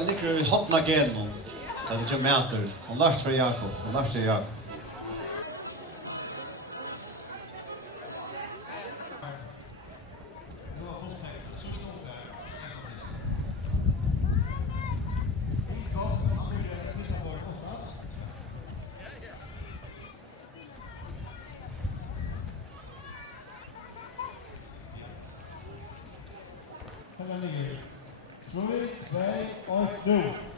hetta ligger i hotna genom. Det är ju mäter. Och Lars för Jakob. Och Lars för Jakob. Sen ligger 3, 2, 1, 0.